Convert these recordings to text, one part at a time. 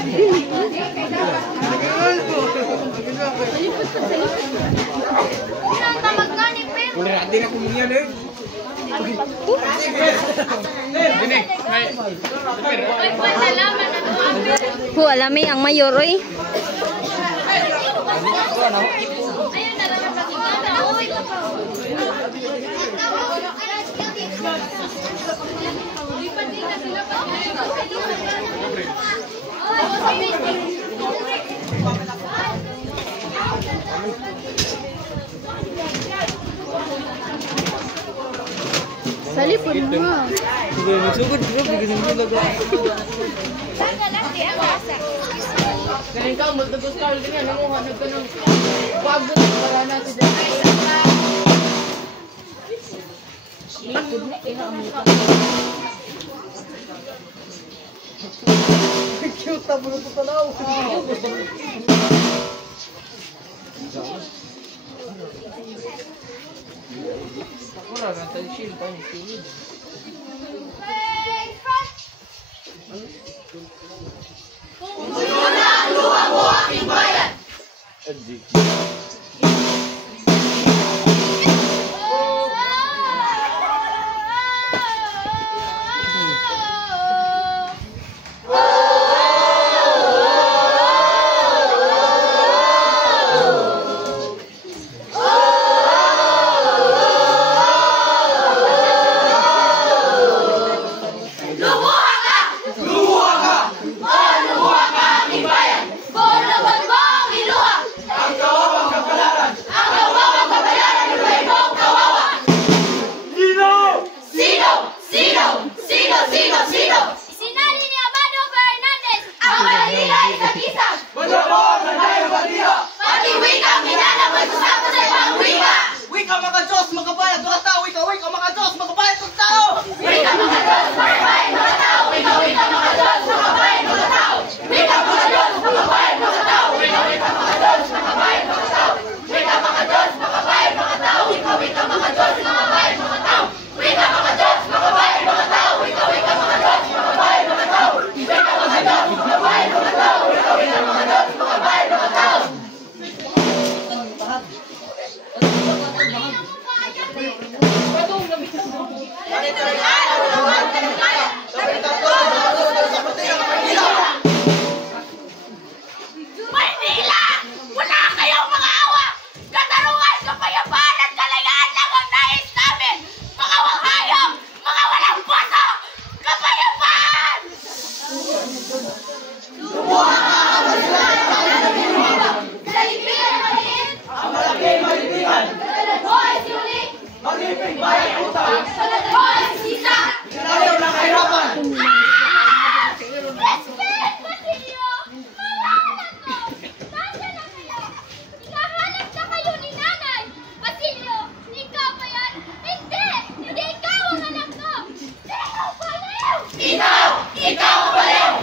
Hindi na kumunyan eh. Alami ang mayor oy. Salipon mo. Sige, nagsugod bro, bigyan mo talaga. Galing ka, magdagos ka ulit nga, nanguhanag ka ng pagod para natin dyan. Ikod na, ihamu ka. Cute na bro ito talaw. Wala na, tayo shield pa niya, shield. Luha mo aking bayan! Ikaw! Ikaw! Baliw!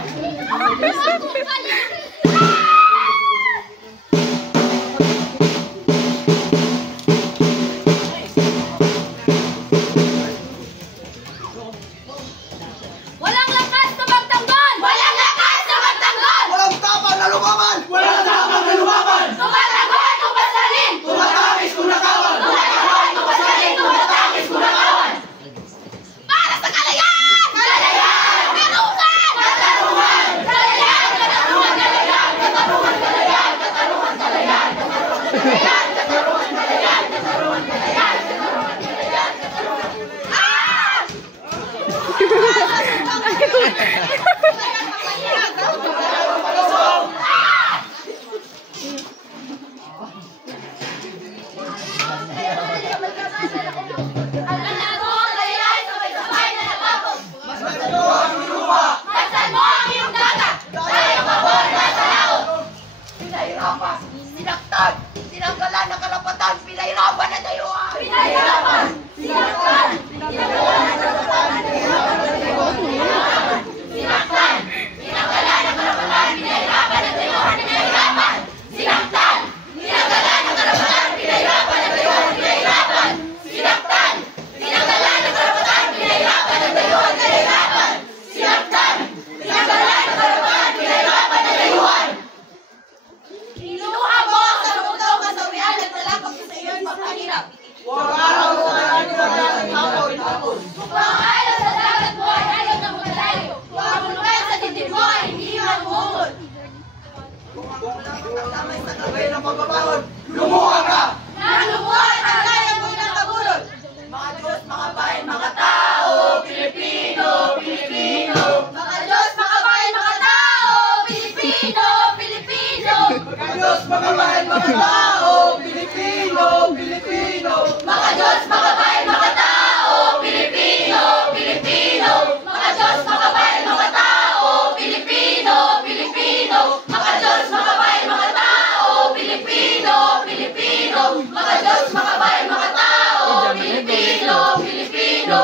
sa kabayan ng pagbabaon. Lumuha ka! Nalubuhan ang kaya mo ng kabulod. Mga Diyos, mga bayan, mga tao, Pilipino, Pilipino. Mga Diyos, mga bayan, mga tao, Pilipino, Pilipino. Mga Diyos, mga bayan, mga tao, Pilipino, Pilipino. Mga Diyos, mga bayan, mga tao, Pilipino, Pilipino. Mga Diyos, mga bayan, mga tao, Pilipino, Pilipino. Mga Diyos, mga bayan, mga tao, Pilipino, Pilipino. Mga Diyos, mga bayan, mga tao, Pilipino, Pilipino.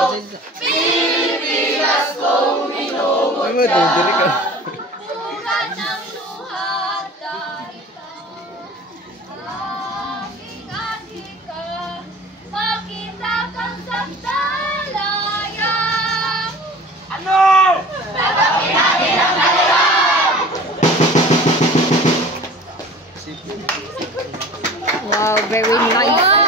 Pilipinas kong minumot Ay mo, dili ka. buhat ng luhat kahit aking adhika, makita kang sagdalayang. Ano? Babaki natin ang kalayan! Wow, very nice.